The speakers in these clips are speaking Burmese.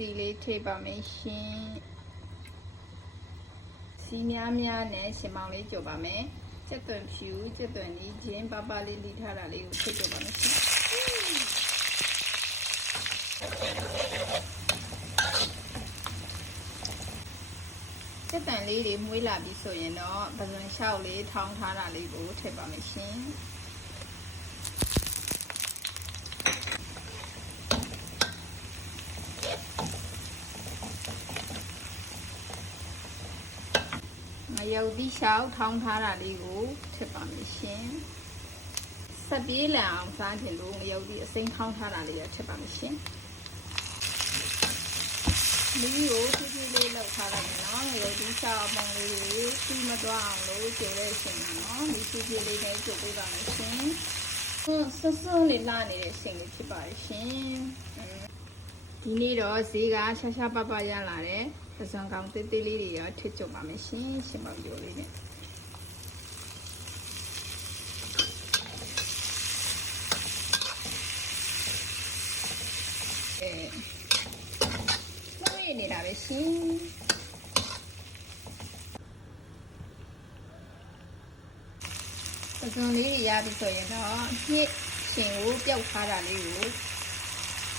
စီလေးထိပ်ပါမယ်ရှင်စီများများနဲ့ရှင်မောင်လေးကြော်ပါမယ်ကျက်သွန်ဖြူကျက်သွန်လေးချင်းပပလေးလိထားတာလေးကိုထိပ်ကြော်ပါမယ်ရှင်ကျက်သွန်လေးတွေမွေးလာပြီဆိုရင်တော့ပဇွန်လျှောက်လေးထောင်းထားတာလေးကိုထည့်ပါမယ်ရှင် ငရုတ်တိလျှောက်ထောင်းထားတာလေးကိုထည့်ပါမယ်ရှင်။ဆက်ပြေးလန်အောင်စားခြင်းလို့ငရုတ်တိအစိမ်းထောင်းထားတာလေးကိုထည့်ပါမယ်ရှင်။မီးကိုဖြည်းဖြည်းလေးလောက်ထားလိုက်မယ်နော်။ငရုတ်တိလျှောက်အပေါင်းလေးကိုပြီးမသွားအောင်လို့ကြိုတဲ့အချိန်မှာနော်။မီးဖြည်းဖြည်းလေးနဲ့ကြိုပေးပါမယ်ရှင်။ဟွန်းဆွဆွလေးလာနေတဲ့အချိန်လေးဖြစ်ပါရှင်။ ဒီနေ့တော့ဈေးကရှာရှာပပရလာတယ်။ပစံကောင်သေးသေးလေးတွေရောထစ်ကြပါမယ်ရှင်။ရှင်ပေါရိုးလေးနဲ့အဲမွေးနေတာပဲရှင်ပစံလေးတွေရပြီဆိုရင်တော့နှစ်ရှင်ကိုပျောက်ထားတာလေးကို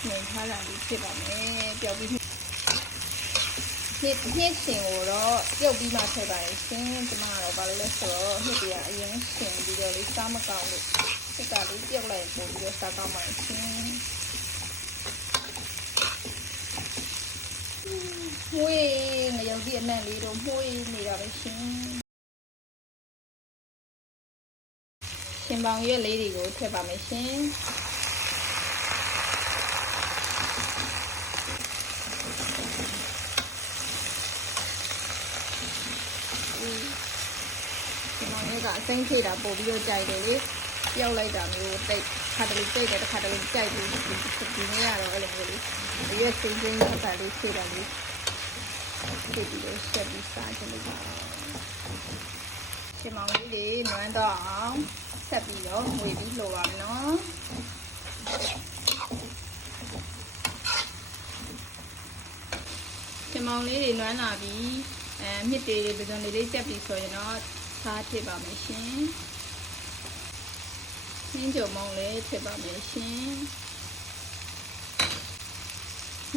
နှင်ထားတာလေးဖြစ်ပါမယ်ပျောက်ပြီးနှစ်နှစ်ရှင်ကိုတော့ပြုတ်ပြီးမှထည့်ပါလေရှင်ကျမကတော့ဘာလို့လဲဆိုတော့နှစ်တွေကအရင်ရှင်ပြီးတော့လေးစားမကောင်းလို့စိတ်ကလေးပြုတ်လိုက်ပို့ပြီးတော့စားကောင်းပါလေရှင်မွေးငရုတ်ဒီအနက်လေးတော့မွေးနေတာပဲရှင်ရှင်ပေါင်ရွက်လေးတွေကိုထည့်ပါမယ်ရှင် င်လေးကအစိမ့်ထိတာပို့ပြီးတော့ကြိုက်တယ်လေပြောက်လိုက်တာမျိုးတိတ်ခါတလေကြိုက်တယ်တစ်ခါတလေကြိုက်ဘူးဒီနေ့ကတော့အဲ့လိုမျိုးလေးအရွက်စိမ့်စိမ့်ခါတလေးထိတာလေးထိပြီးတော့ဆက်ပြီးစားကြလို့ပါရှင်မောင်လေးတွေနွမ်းတော့အောင်ဆက်ပြီးတော့ငွေပြီးလိုပါမယ်နော်ရှင်မောင်လေးတွေနွမ်းလာပြီးအဲမြစ်တွေပဇွန်လေးလေးတက်ပြီးဆိုရင်တော့ စားဖြစ်ပါမယ်ရှင်။နှင်းကြုံမောင်လေးဖြစ်ပါမယ်ရှင်။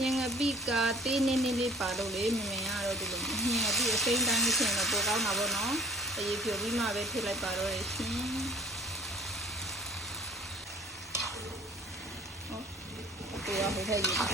ညငပိကသေးနေနေလေးပါလို့လေမမြင်ရတော့ဒီလိုညငပိအစိမ့်တိုင်းဖြစ်ရင်တော့ပိုကောင်းတာပေါ့နော်။အေးပြိုပြီးမှပဲဖြစ်လိုက်ပါတော့ရဲ့ရှင်။ဟုတ်။ကိုကဟိုထက်ရေးထက်